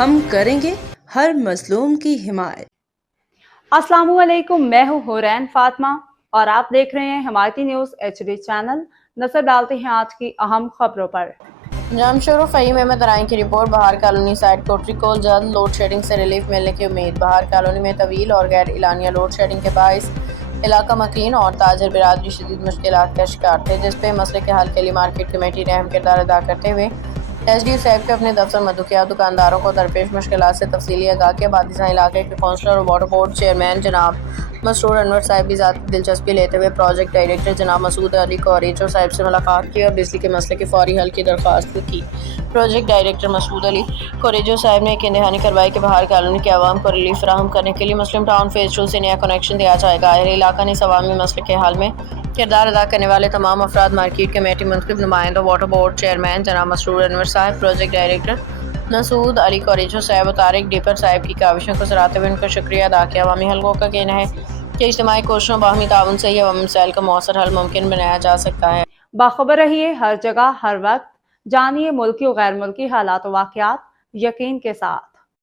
ہم کریں گے ہر مظلوم کی حمایت۔ السلام علیکم، میں ہوں حورین فاطمہ اور آپ دیکھ رہے ہیں حمایتی نیوز HD چینل۔ نظر ڈالتے ہیں آج کی اہم خبروں پر۔ جمشید و فہیم احمد رائن کی رپورٹ۔ بہار کالونی سائٹ کوٹری کو جلد لوڈ شیڈنگ سے ریلیف ملنے کی امید۔ بہار کالونی میں طویل اور غیر اعلانیہ لوڈ شیڈنگ کے باعث علاقہ مکین اور تاجر برادری شدید مشکلات کا شکار تھے، جس پہ مسئلے کے حل کے لیے مارکیٹ کمیٹی نے اہم کردار ادا کرتے ہوئے SDO صاحب کے اپنے دفتر مدعو کیا۔ دکانداروں کو درپیش مشکلات سے تفصیلی آگاہ کیا۔ بادشاہ علاقے کے کونسلر اور واٹر بورڈ چیئرمین جناب مسرور انور صاحب بھی ذاتی دلچسپی لیتے ہوئے پروجیکٹ ڈائریکٹر جناب مسعود علی کوریجو صاحب سے ملاقات کی اور بجلی کے مسئلے کے فوری حل کی درخواست کی۔ پروجیکٹ ڈائریکٹر مسعود علی کوریجو صاحب نے یقین دہانی کروائی کہ بہار کالونی کے عوام کو ریلیف فراہم کرنے کے لیے مسلم ٹاؤن فیز 2 سے نیا کنیکشن دیا جائے گا۔ اہل علاقہ نے اس عوامی مسئلے کے حل میں کردار ادا کرنے والے تمام افراد، مارکیٹ کمیٹی، منتخب نمائندوں، واٹر بورڈ چیئرمین جناب مسرور انور صاحب، پروجیکٹ ڈائریکٹر مسعود علی کوریجو صاحب اور طارق ڈپر صاحب کی کاوشوں کو سراہتے ہوئے ان کا شکریہ ادا کیا۔ عوامی حلقوں کا کہنا ہے کہ اجتماعی کوششوں، باہمی تعاون سے ہی عوامی مسائل کا مؤثر حل ممکن بنایا جا سکتا ہے۔ باخبر رہیے ہر جگہ ہر وقت، جانیے ملکی و غیر ملکی حالات و واقعات یقین کے ساتھ۔